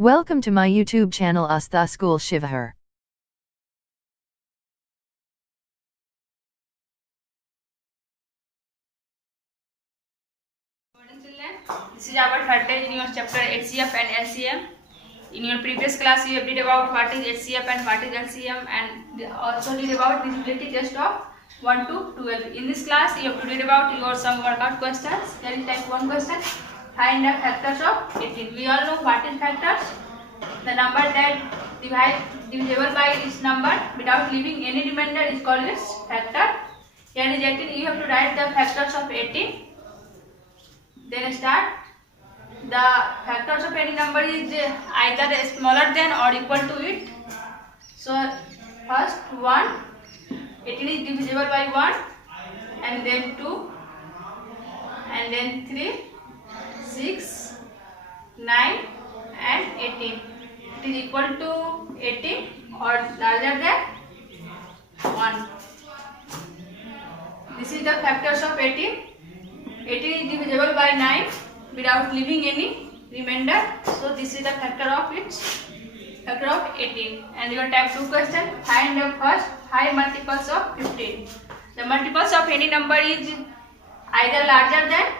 Welcome to my YouTube channel Astha School Shivahar. Morning children, this is our third day in your chapter HCF and LCM. In your previous class you have read about what is HCF and what is LCM and also read about divisibility test of 1 to 12. In this class you have to read about your some workout questions. There is type 1 question. Find the factors of 18. We all know what is factors. The number that divisible by its number without leaving any remainder is called its factor. Here is 18. You have to write the factors of 18. Then start. The factors of any number is either smaller than or equal to it. So first 1, 18 is divisible by 1, and then 2, and then 3, 6, 9 and 18. It is equal to 18 or larger than 1. This is the factors of 18. 18 is divisible by 9 without leaving any remainder. So this is the factor of 18. And your type 2 question, find the first 5 multiples of 15. The multiples of any number is either larger than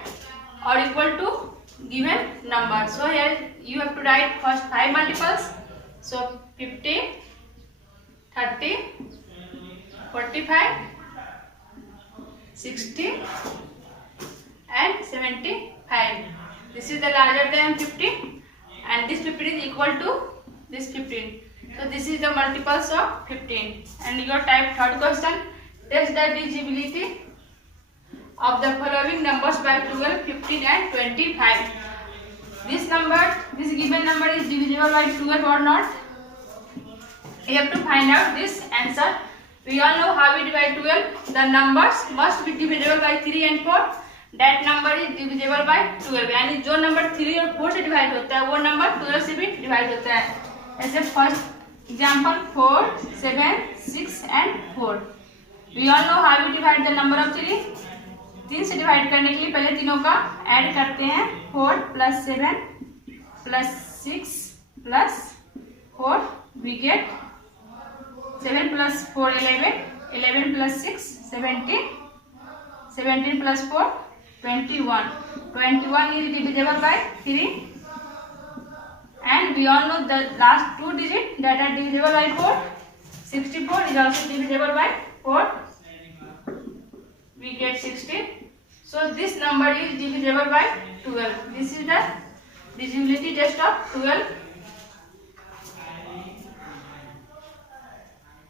or equal to given number. So here you have to write first 5 multiples. So 15, 30, 45, 60 and 75. This is the larger than 15 and this 15 is equal to this 15. So this is the multiples of 15. And your type third question, test the divisibility of the following numbers by 12, 15 and 25. This given number is divisible by 12 or not. You have to find out this answer. We all know how we divide 12. The numbers must be divisible by 3 and 4. That number is divisible by 12. यानी जो number 3 और 4 से divide होता है वो number 12 से भी divide होता है. ऐसे first example 4, 7, 6 and 4. We all know how we divide the number of 3. 3 से डिवाइड करने के लिए पहले तीनों का ऐड करते हैं. 4 plus 7 plus 6 plus 4 we get 7 plus 4 11, 11 plus 6 17, 17 plus 4 21. 21 is divisible by 3 and we all know the last two digits that are divisible by 4. 64 is also divisible by 4. We get 16. So this number is divisible by 12. This is the divisibility test of 12.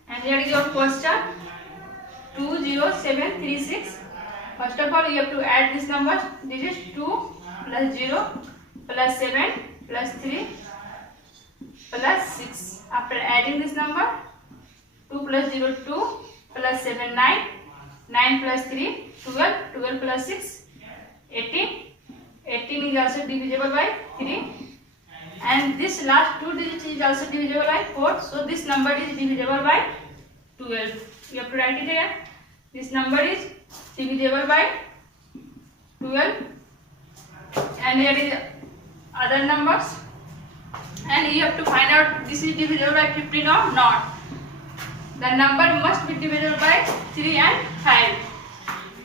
And here is your question 20736. First of all, you have to add this number. This is 2 plus 0 plus 7 plus 3 plus 6. After adding this number, 2 plus 0 2 plus 7 9, 9 plus 3 12, 12 plus 6 18. 18 is also divisible by 3. And this last two digits is also divisible by 4. So this number is divisible by 12. You have to write it here. This number is divisible by 12. And here is other numbers. And you have to find out this is divisible by 15 or not. The number must be divisible by 3 and 5.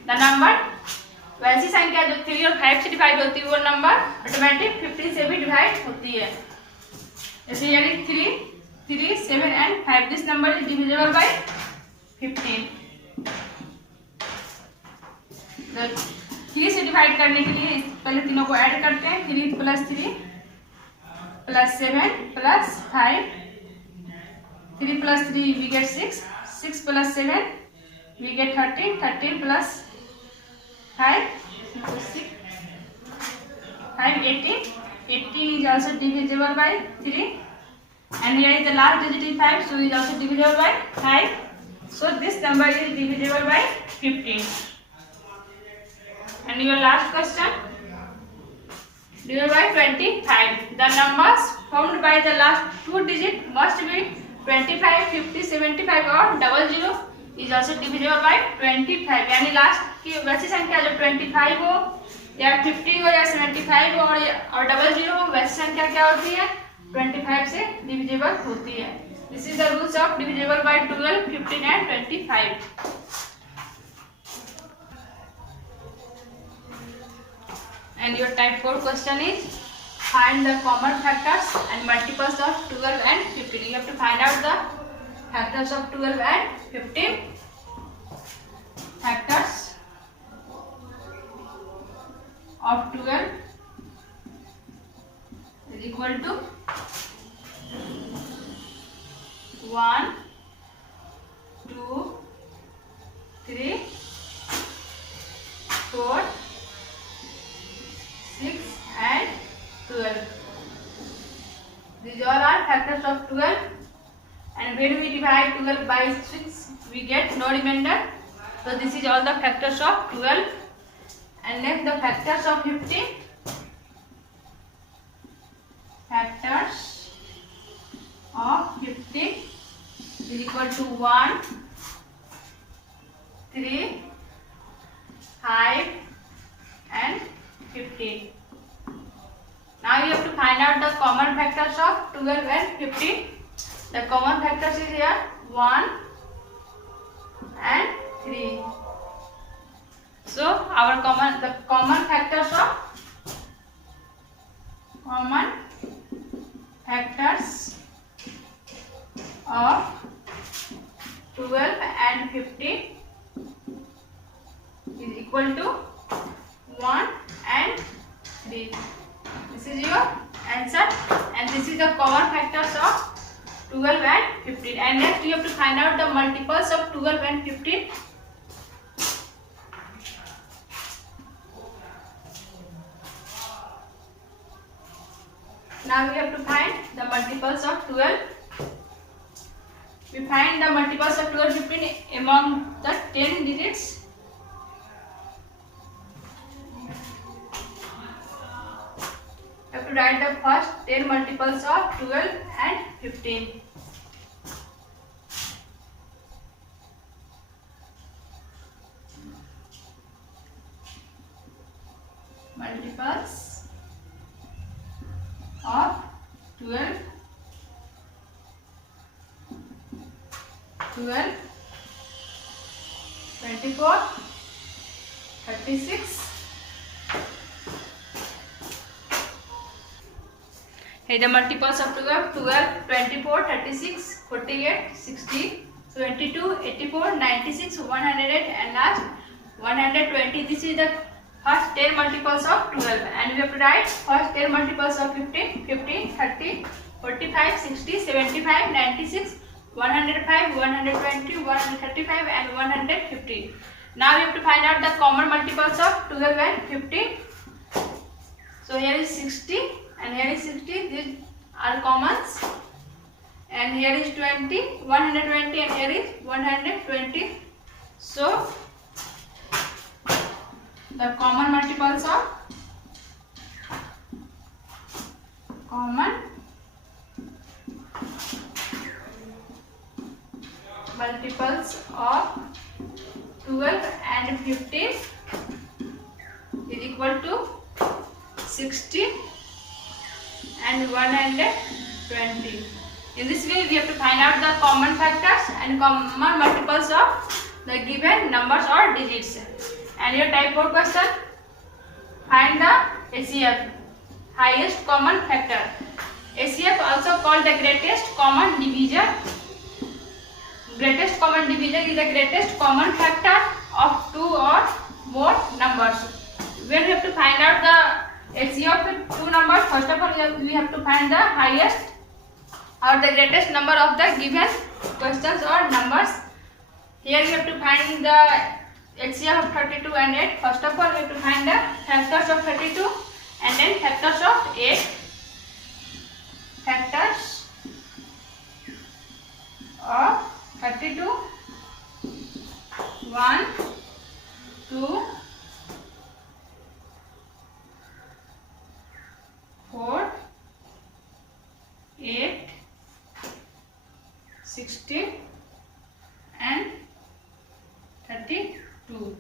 The number वैसी संख्या जो 3 और 5 से divide होती है वो number automatic 15 से भी डिवाइड होती है. जैसे यानी 3, 7 and 5. This number is divisible by 15. 3 से डिवाइड करने के लिए पहले तीनों को ऐड करते हैं. 3 plus 3 plus 7 plus 5. 3 plus 3 we get 6. 6 plus 7 we get 13. 13 plus 5 into 6. 5 18. 18 is also divisible by 3. And here is the last digit is 5, so it is also divisible by 5. So this number is divisible by 15. And your last question, divisible by 25. The numbers formed by the last two digits must be 25, 50, 75 or 00 is also divisible by 25. यानी last की वैसी संख्या जो 25 हो या 50 हो या 75 हो और 00 हो, वैसी संख्या क्या होती है 25 से डिविजिबल होती है। This is the rules of divisible by 12, 15 and 25। And your type 4 question is find the common factors and multiples of 12 and 15. You have to find out the factors of 12 and 15. Factors of 12 is equal to 1, 2, 3, 4, 6 and 12. These all are factors of 12, and when we divide 12 by 6 we get no remainder. So this is all the factors of 12. And next the factors of 15. Factors of 15 is equal to 1, 3, 5 and 15. Now you have to find out the common factors of 12 and 15. The common factors is here 1 and 3. So our the common factors of 12 and 15 is equal to 1 and 3. This is your answer, and this is the common factors of 12 and 15. And next you have to find out the multiples of 12 and 15. Now we have to find the multiples of 12. We find the multiples of 12 and 15 among the 10 digits. You have to write the first 10 multiples of 12 and 15. Multiples of 12, 24, 36. Here the multiples of 12, 24, 36, 48, 60, 22, 84, 96, 108 and last 120. This is the first 10 multiples of 12, and we have to write first 10 multiples of 15, 30, 45, 60, 75, 96, 105, 120, 135 and 150. Now we have to find out the common multiples of 12 and 15. So here is 60 and here is 60. These are commons. And here is 20, 120 and here is 120. So the common multiples of multiples of 12 and 15 is equal to 60 and 120. In this way we have to find out the common factors and common multiples of the given numbers or digits. And your type 4 question, find the HCF, highest common factor. HCF also called the greatest common divisor. Greatest common divisor is the greatest common factor of two or more numbers. When we have to find out the HCF of two numbers, first of all we have to find the highest or the greatest number of the given questions or numbers. Here we have to find the HCF of 32 and 8. First of all we have to find the factors of 32 and then factors of 8. Factors of 32. 1, 2, 4, 8, 60 and 32.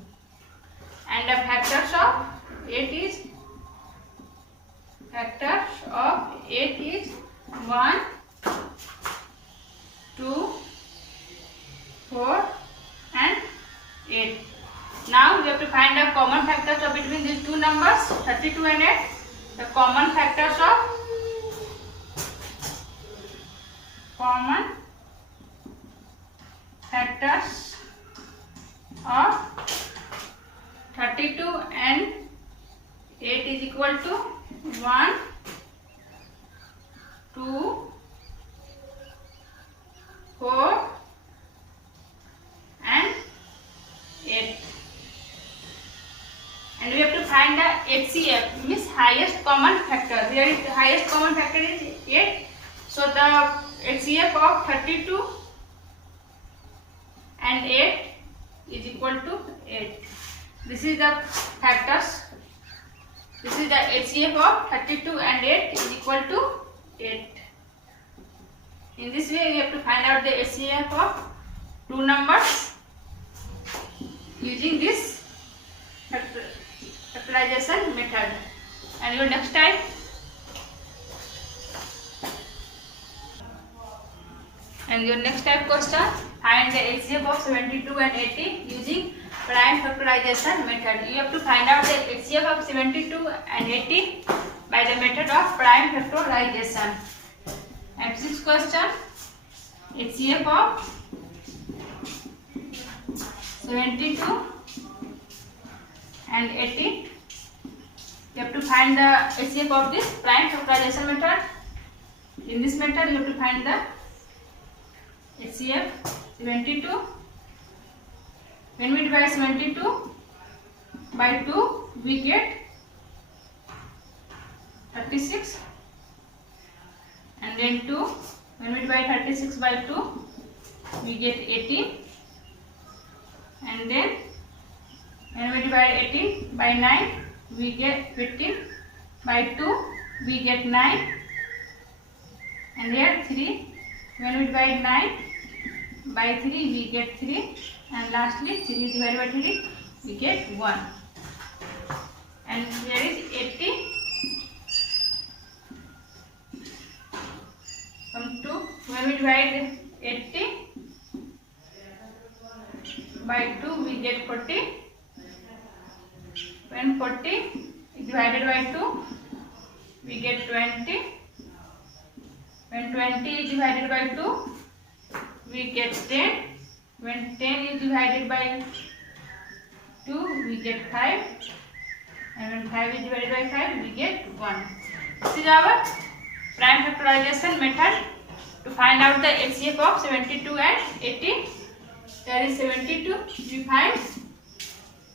And the factors of 8 is 1, 2, 4 and 8. Now we have to find the common factors of between these two numbers 32 and 8. The common factors of 32 and 8 is equal to 1, 2, 4 and 8. And we have to find the HCF, means highest common factor. Here is the highest common factor is 8. So the HCF of 32 and 8 is equal to 8. This is the factors. This is the HCF of 32 and 8 is equal to 8. In this way, we have to find out the HCF of two numbers using this factorization method. And your next time, question, find the HCF of 72 and 80 using prime factorization method. You have to find out the HCF of 72 and 80 by the method of prime factorization. And 6th question, HCF of 72 and 80. You have to find the HCF of this prime factorization method. In this method, you have to find the HCF 72. When we divide 72 by 2, we get 36. And then 2, when we divide 36 by 2, we get 18. And then when we divide 18 by 9, we get 15. By 2, we get 9. And here 3, when we divide 9 by 3, we get 3. And lastly 3 divided by 3, we get 1. And here is 80 from 2. When we divide 80 by 2, we get 40. When 40 is divided by 2, we get 20. When 20 is divided by 2, we get 10. When 10 is divided by 2, we get 5. And when 5 is divided by 5, we get 1. This is our prime factorization method to find out the HCF of 72 and 80. There is 72. We find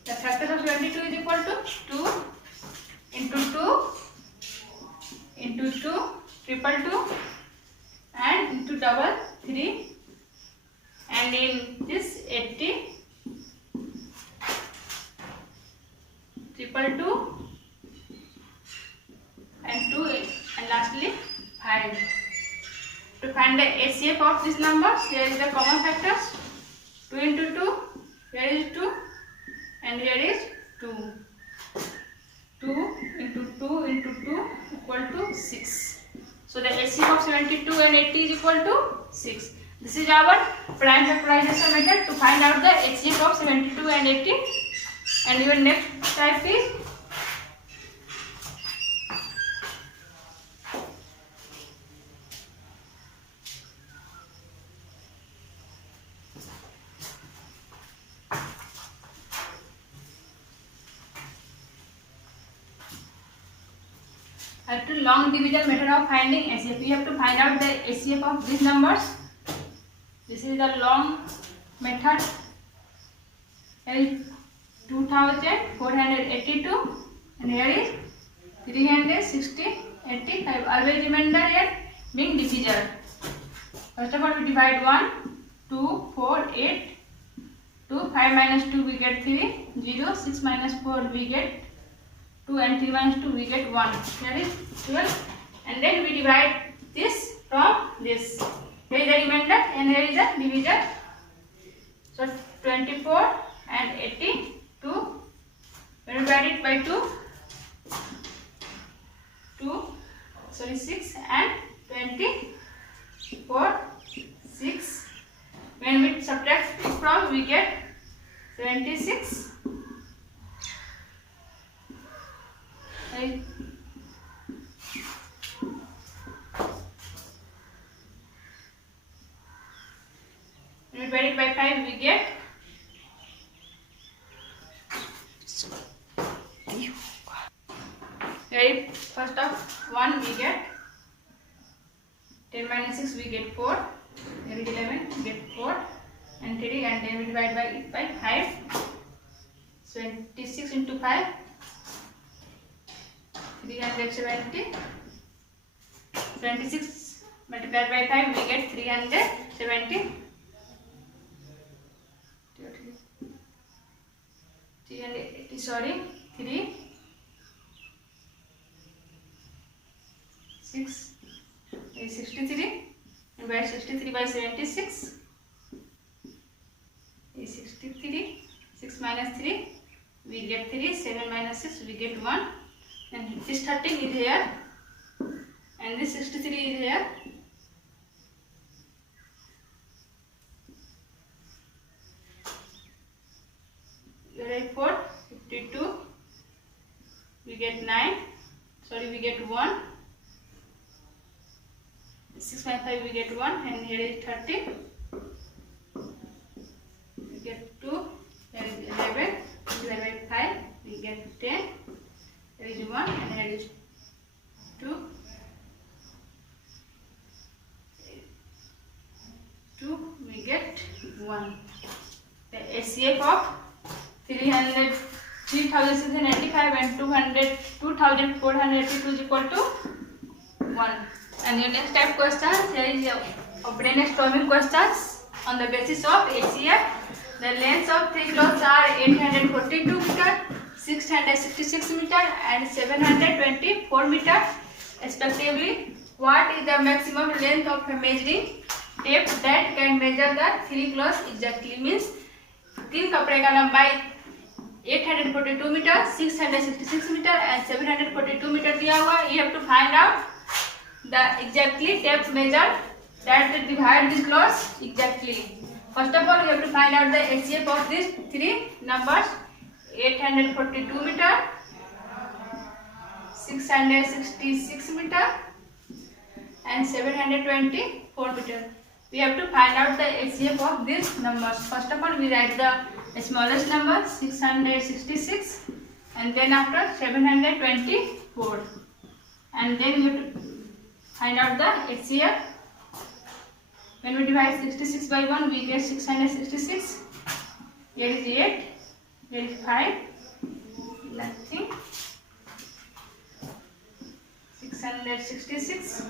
the factors of 72 is equal to 2 into 2 into 2 triple 2 and into double 3. And in this 80 triple 2 and 2 and lastly 5. To find the HCF of these numbers, here is the common factors. 2 into 2, here is 2 and here is 2. 2 into 2 into 2 equal to 6. So the HCF of 72 and 80 is equal to 6. This is our prime factorization method to find out the HCF of 72 and 80. And your next type is long division method of finding HCF. We have to find out the HCF of these numbers. This is the long method. Here is 2482 and here is 360, 85. Always remember here being divisor. First of all, we divide 1, 2, 4, 8. 2, 5 minus 2 we get 3, 0, 6 minus 4 we get 2 and 3 minus 2 we get 1. That is 12. And then we divide this from this. Here is the remainder and here is the divisor. So 24 and 82. When we divide it by 6 and 24, 6. When we subtract it from, we get 76. Right. When we divide it by 5, we get right. First of 1 we get 10 minus 6 we get 4. There is 11 we get 4 and 3, and then we divide by it by 5. 26 into 5, 370. 26 multiplied by 5 we get 370. 380, sorry, 3, 6 is 63, and by 63 by 76 is 63. 6 minus 3 we get 3, 7 minus 6 we get 1, and this 13 is here and this 63 is here. Right, 4, 52 we get 9, sorry, we get 1. 6 minus 5 we get 1, and here is 30 we get 2. Here is 11 divided by 5 we get 10. Here is 1 and here is 2. 2 we get 1. The HCF of 3,695 and 2,482 is equal to 1. And your next type questions, here is a brainstorming questions on the basis of HCF. The lengths of 3 cloths are 842 meter, 666 meter and 724 meter respectively. What is the maximum length of a measuring tape that can measure the 3 cloths exactly? Means 3 कपड़े का लंबाई 842 metre, 666 metre and 742 metre दिया हुआ है. You have to find out the exactly tape measure that will divide this cloths exactly. First of all, you have to find out the HCF of these 3 numbers: 842 meter, 666 meter and 724 meter. We have to find out the HCF of these numbers. First of all, we write the smallest number 666 and then after 724, and then we have to find out the HCF. When we divide 66 by 1, we get 666. Here is 8, here is 5, nothing. 666.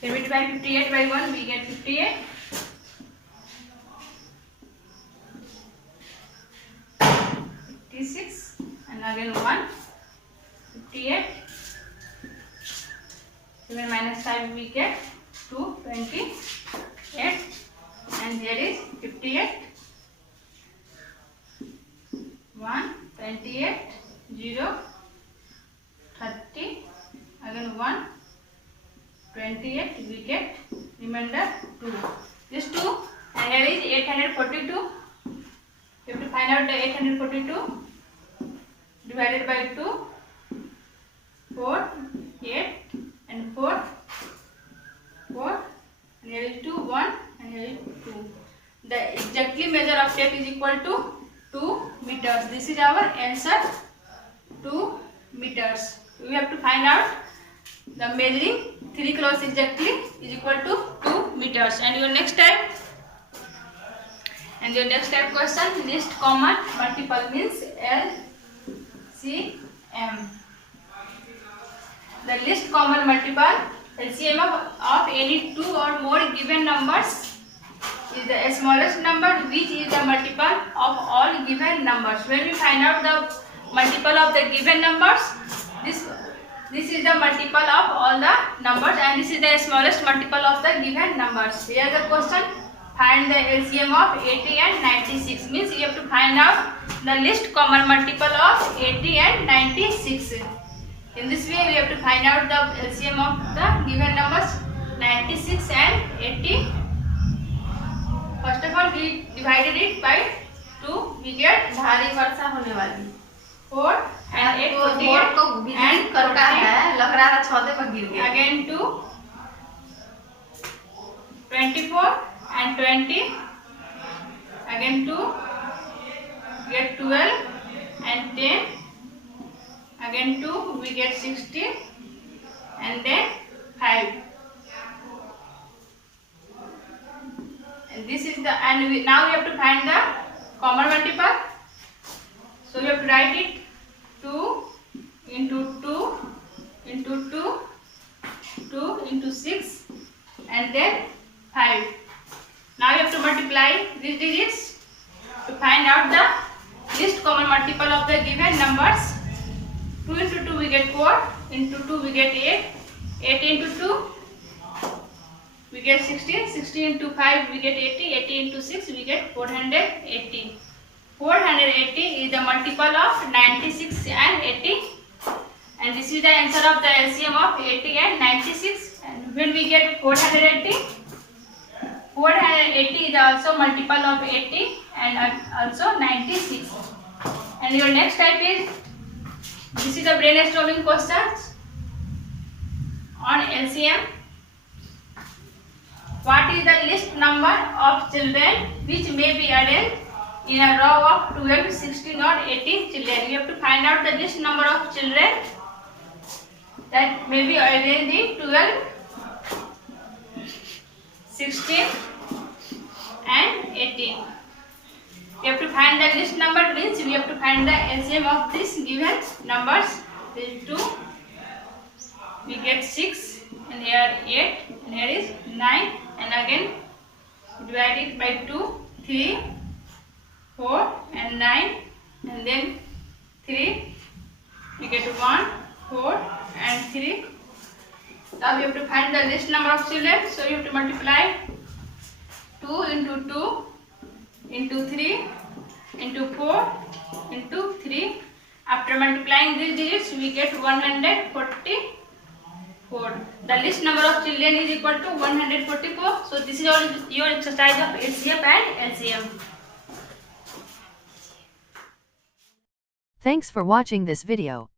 When we divide 58 by 1, we get 58. 56 and again 1. 58. 7 minus 5 we get 2, 28. And here is 58. 1, 28, 0, 30, again 1, 28, we get remainder 2. This 2, and here is 842. You have to find out the 842 divided by 2, 4, 8 and 4, 4, and here is 2, 1 and here is 2. The exactly measure of tape is equal to 2 meters. This is our answer, 2 meters. We have to find out the measuring 3 cloths exactly is equal to 2 meters. And your next type question, least common multiple means LCM. The least common multiple LCM of any 2 or more given numbers is the smallest number which is the multiple of all given numbers. When we find out the multiple of the given numbers, this is the multiple of all the numbers and this is the smallest multiple of the given numbers. Here the question, find the LCM of 80 and 96, means you have to find out the least common multiple of 80 and 96. In this way, we have to find out the LCM of the given numbers 96 and 80. First of all, we divided it by 2. We get भारी वर्षा होने वाली 4 and 8 तो board को बिजली करता है, लग रहा है छाते पर गिर गया. again 2 24 and 20 again 2 get 12 and 10 again 2 we get 16 and then 5 and this is the now we have to find the common multiple, so we have to write it 2 into 2 into 2 2 into 6 and then 5. Now you have to multiply these digits to find out the least common multiple of the given numbers. 2 into 2 we get 4, into 2 we get 8, 8 into 2 we get 16, 16 into 5 we get 80, 80 into 6 we get 480. 480 is the multiple of 96 and 80, and this is the answer of the LCM of 80 and 96. And when we get 480, 480 is also multiple of 80 and also 96. And your next type is, this is the brainstorming questions on LCM. What is the least number of children which may be arranged in a row of 12, 16 or 18 children? You have to find out the least number of children that may be arranged in 12, 16 and 18. We have to find the least number, means we have to find the LCM of these given numbers. This is 2, we get 6 and here 8 and here is 9 and again divide it by 2, 3, 4 and 9 and then 3, we get 1, 4 and 3. Now we have to find the least number of children, so you have to multiply 2 into 2 into 3 into 4 into 3. After multiplying these digits we get 144. The least number of children is equal to 144. So this is your exercise of HCF and LCM. Thanks for watching this video.